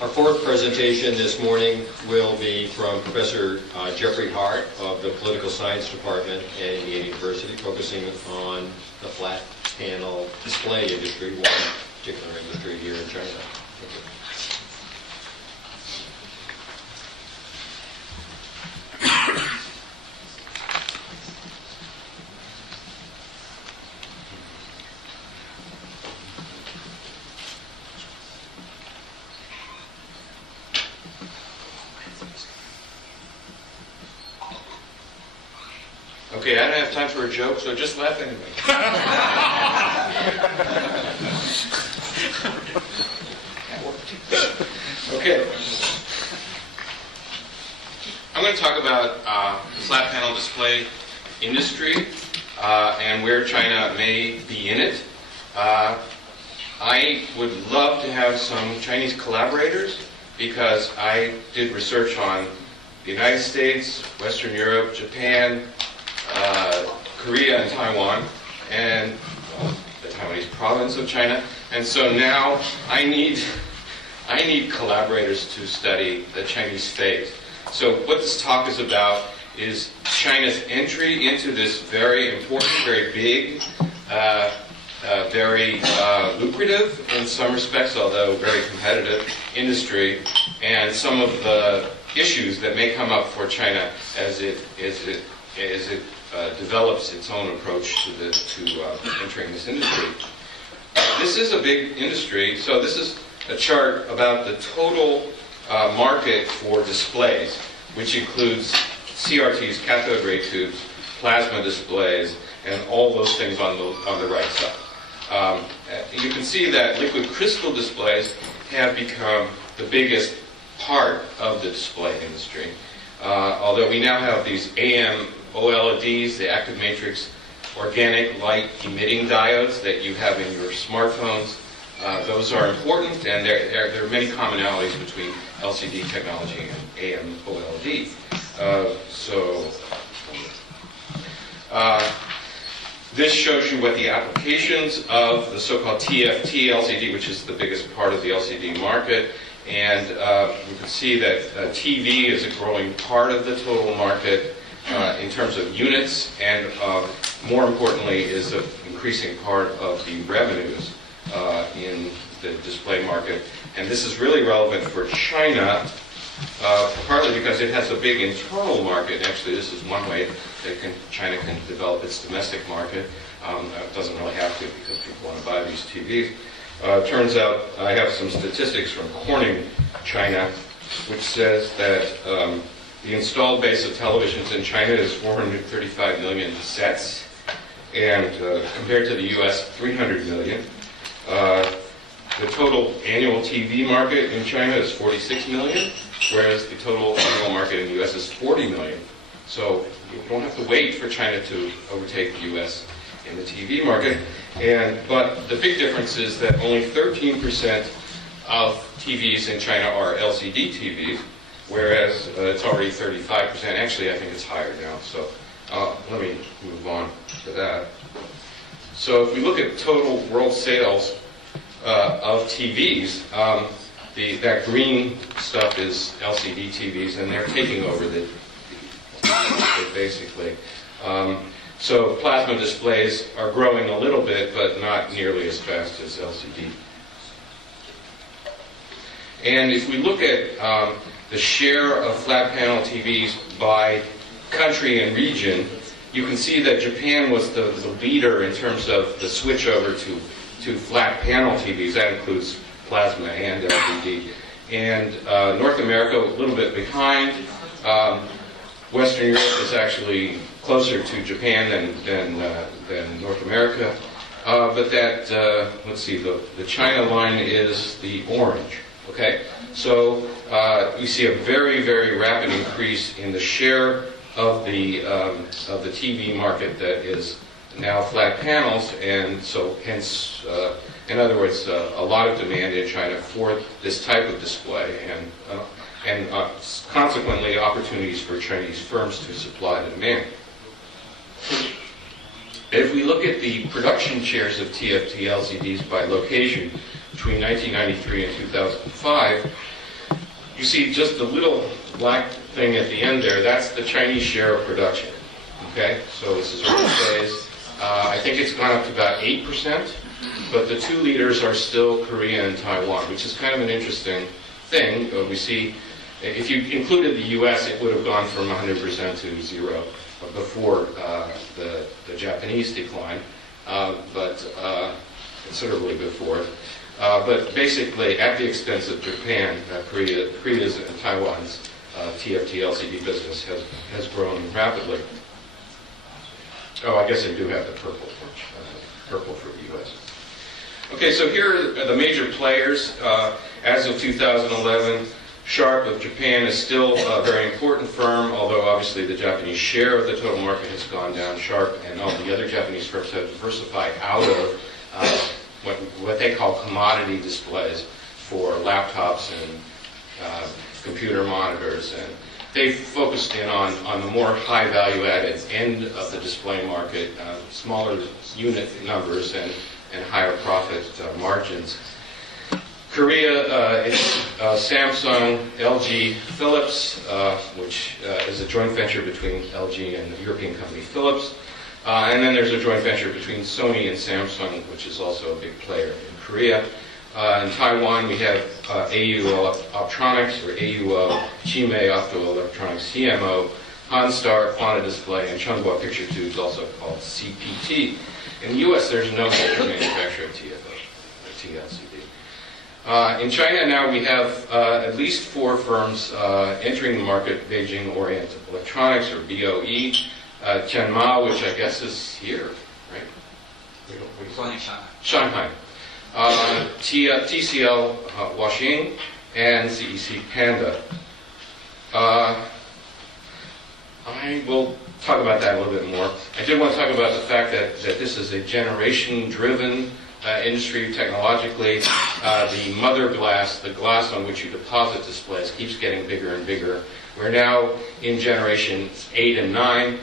Our fourth presentation this morning will be from Professor Jeffrey Hart of the Political Science Department at Indiana University, focusing on the flat panel display industry, one particular industry here in China. Thank you. Okay, I don't have time for a joke, so just laugh anyway. Okay. I'm going to talk about the flat panel display industry and where China may be in it. I would love to have some Chinese collaborators because I did research on the United States, Western Europe, Japan, Korea and Taiwan, and the Taiwanese province of China. And so now I need collaborators to study the Chinese fate. So what this talk is about is China's entry into this very important, very big, very lucrative in some respects, although very competitive industry, and some of the issues that may come up for China as it develops its own approach to entering this industry. This is a big industry, so this is a chart about the total market for displays, which includes CRTs, cathode ray tubes, plasma displays, and all those things on the right side. You can see that liquid crystal displays have become the biggest part of the display industry. Although we now have these AM OLEDs, the active matrix organic light emitting diodes that you have in your smartphones. Those are important, and there are many commonalities between LCD technology and AM OLED. This shows you what the applications of the so-called TFT LCD, which is the biggest part of the LCD market. And you can see that TV is a growing part of the total market in terms of units, and more importantly is an increasing part of the revenues in the display market. And this is really relevant for China, partly because it has a big internal market. Actually, this is one way that China can develop its domestic market. It doesn't really have to because people want to buy these TVs. Turns out I have some statistics from Corning, China, which says that the installed base of televisions in China is 435 million sets, and compared to the U.S., 300 million. The total annual TV market in China is 46 million, whereas the total annual market in the U.S. is 40 million. So you don't have to wait for China to overtake the U.S. in the TV market. But the big difference is that only 13% of TVs in China are LCD TVs, whereas it's already 35%. Actually, I think it's higher now. So let me move on to that. So if we look at total world sales of TVs, that green stuff is LCD TVs, and they're taking over the market, basically. So plasma displays are growing a little bit, but not nearly as fast as LCD. And if we look at the share of flat panel TVs by country and region, you can see that Japan was the leader in terms of the switch over to flat panel TVs. That includes plasma and LCD. And North America, a little bit behind. Western Europe is actually closer to Japan than North America. But that, let's see, the China line is the orange. Okay? So we see a very, very rapid increase in the share of the TV market that is now flat panels, and so hence, in other words, a lot of demand in China for this type of display, and consequently opportunities for Chinese firms to supply the demand. If we look at the production shares of TFT LCDs by location between 1993 and 2005, You see just the little black thing at the end there, that's the Chinese share of production. Okay, so this is early phase. I think it's gone up to about 8%, but the two leaders are still Korea and Taiwan, which is kind of an interesting thing. We see, if you included the U.S., it would have gone from 100% to 0 before the Japanese decline, but considerably before. But basically, at the expense of Japan, Korea's and Taiwan's TFT LCD business has grown rapidly. Oh, I guess I do have the purple for the U.S. Okay, so here are the major players. As of 2011, Sharp of Japan is still a very important firm, although obviously the Japanese share of the total market has gone down. Sharp and all the other Japanese firms have diversified out of what they call commodity displays for laptops and computer monitors, and they've focused in on the more high value-added end of the display market, smaller unit numbers and higher profit margins. Korea, it's Samsung, LG, Philips, which is a joint venture between LG and the European company Philips. And then there's a joint venture between Sony and Samsung, which is also a big player in Korea. In Taiwan, we have AU Optronics, or AU Chimei Optoelectronics, CMO, Hanstar, Quanta Display, and Chunghwa Picture Tubes, also called CPT. In the U.S., there's no major manufacturer of TLCD. In China now we have at least 4 firms entering the market: Beijing Orient Electronics, or BOE, Tianma, which I guess is here, right? Shanghai. TCL Huaxing, and CEC Panda. I will talk about that a little bit more. I did want to talk about the fact that this is a generation-driven industry technologically. The mother glass, the glass on which you deposit displays, keeps getting bigger and bigger. We're now in generation 8 and 9.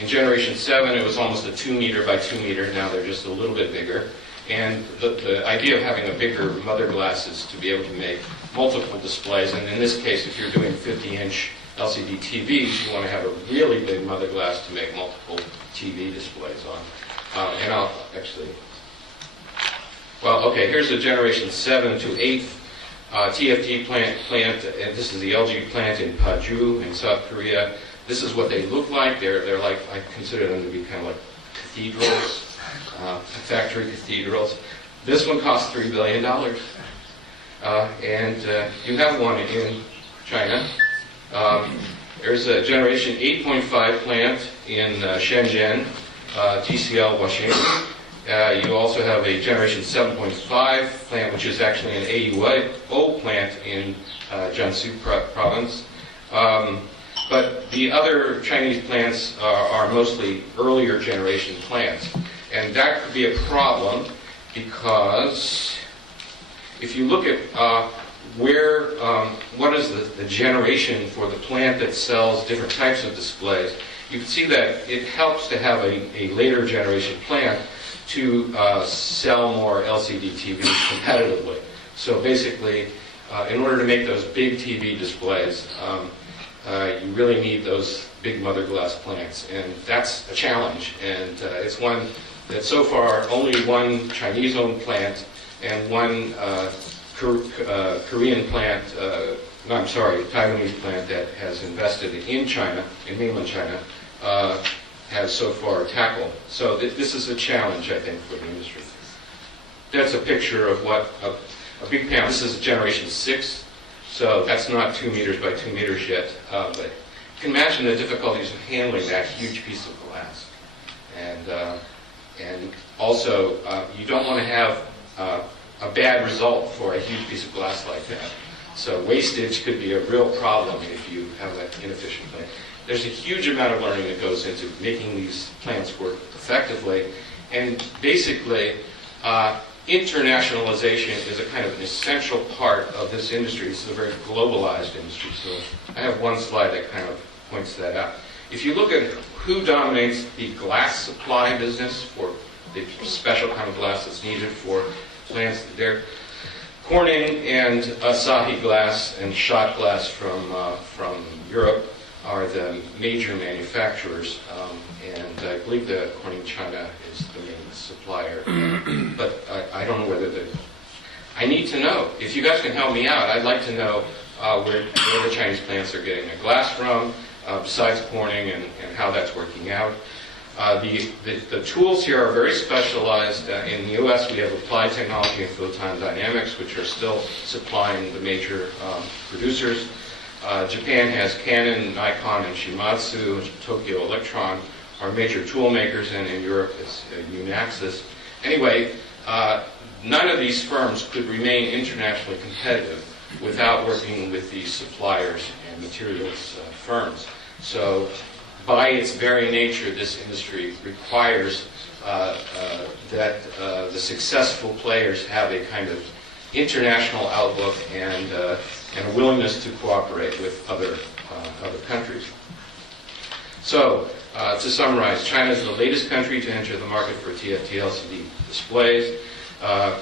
In generation 7, it was almost a 2 meter by 2 meter. Now they're just a little bit bigger. And the idea of having a bigger mother glass is to be able to make multiple displays. And in this case, if you're doing 50-inch LCD TVs, you want to have a really big mother glass to make multiple TV displays on. And I'll actually... Well, okay, here's the generation 7 to 8 TFT plant, and this is the LG plant in Paju in South Korea. This is what they look like. They're like, I consider them to be kind of like cathedrals. Factory cathedrals. This one cost $3 billion. And you have one in China. There's a generation 8.5 plant in Shenzhen, TCL Huaxing. You also have a generation 7.5 plant, which is actually an AUO plant in Jiangsu province. But the other Chinese plants are mostly earlier generation plants. And that could be a problem because if you look at what is the generation for the plant that sells different types of displays, you can see that it helps to have a later generation plant to sell more LCD TVs competitively. So basically, in order to make those big TV displays, you really need those big mother glass plants, and that's a challenge. And it's one that so far only one Chinese-owned plant and one Korean plant, Taiwanese plant that has invested in China, in mainland China, has so far tackled. So this is a challenge, I think, for the industry. That's a picture of what a big panel. This is generation 6, so that's not 2 meters by 2 meters yet. But you can imagine the difficulties of handling that huge piece of glass. And also, you don't want to have a bad result for a huge piece of glass like that. So wastage could be a real problem if you have that inefficient plant. There's a huge amount of learning that goes into making these plants work effectively. And basically, internationalization is a kind of an essential part of this industry. It's a very globalized industry. So I have one slide that kind of points that out. If you look at who dominates the glass supply business for the special kind of glass that's needed for plants, they're Corning and Asahi glass and shot glass from Europe are the major manufacturers, and I believe that Corning China is the main supplier. But I don't know whether I need to know. If you guys can help me out, I'd like to know where the Chinese plants are getting their glass from, besides Corning, and how that's working out. The tools here are very specialized. In the U.S., we have Applied Technology and Photon Dynamics, which are still supplying the major producers. Japan has Canon, Nikon, and Shimadzu. Tokyo Electron are major tool makers, and in Europe it's Unaxis. Anyway, none of these firms could remain internationally competitive without working with these suppliers and materials firms. So, by its very nature, this industry requires that the successful players have a kind of international outlook and a willingness to cooperate with other countries. So, to summarize, China is the latest country to enter the market for TFT LCD displays.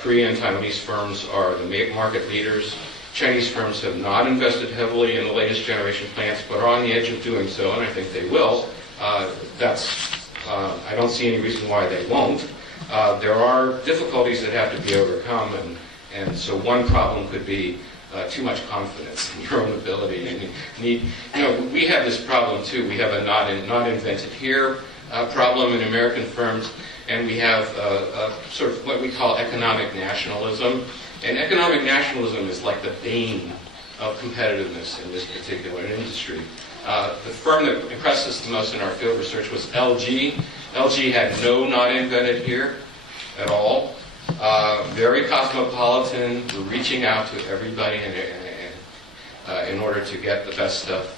Korean and Taiwanese firms are the market leaders. Chinese firms have not invested heavily in the latest generation plants, but are on the edge of doing so, and I think they will. I don't see any reason why they won't. There are difficulties that have to be overcome, and so one problem could be too much confidence in your own ability. And we have this problem too. We have a not invented here problem in American firms, and we have sort of what we call economic nationalism. And economic nationalism is like the bane of competitiveness in this particular industry. The firm that impressed us the most in our field research was LG. LG had no not invented here at all. Very cosmopolitan. We're reaching out to everybody in order to get the best stuff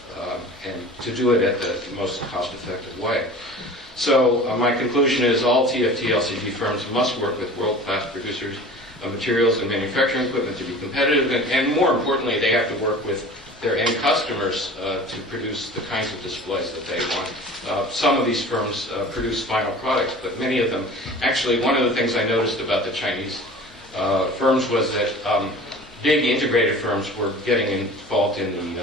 and to do it at the most cost-effective way. So my conclusion is all TFT LCD firms must work with world-class producers of materials and manufacturing equipment to be competitive, and more importantly, they have to work with their end customers to produce the kinds of displays that they want. Some of these firms produce final products, but many of them, actually one of the things I noticed about the Chinese firms was that big integrated firms were getting involved in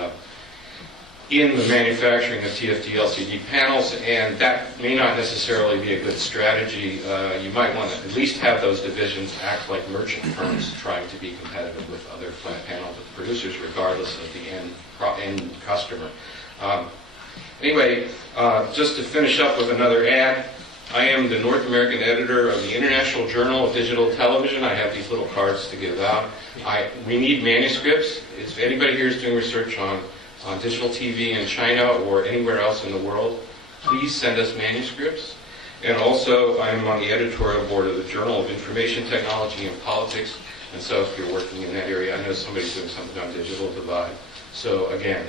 the manufacturing of TFT LCD panels, and that may not necessarily be a good strategy. You might want to at least have those divisions act like merchant firms trying to be competitive with other flat panel producers regardless of the end customer. Anyway, just to finish up with another ad, I am the North American editor of the International Journal of Digital Television. I have these little cards to give out. We need manuscripts. If anybody here is doing research on digital TV in China or anywhere else in the world, please send us manuscripts. And also, I'm on the editorial board of the Journal of Information Technology and Politics, and so if you're working in that area, I know somebody's doing something on digital divide. So again,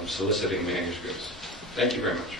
I'm soliciting manuscripts. Thank you very much.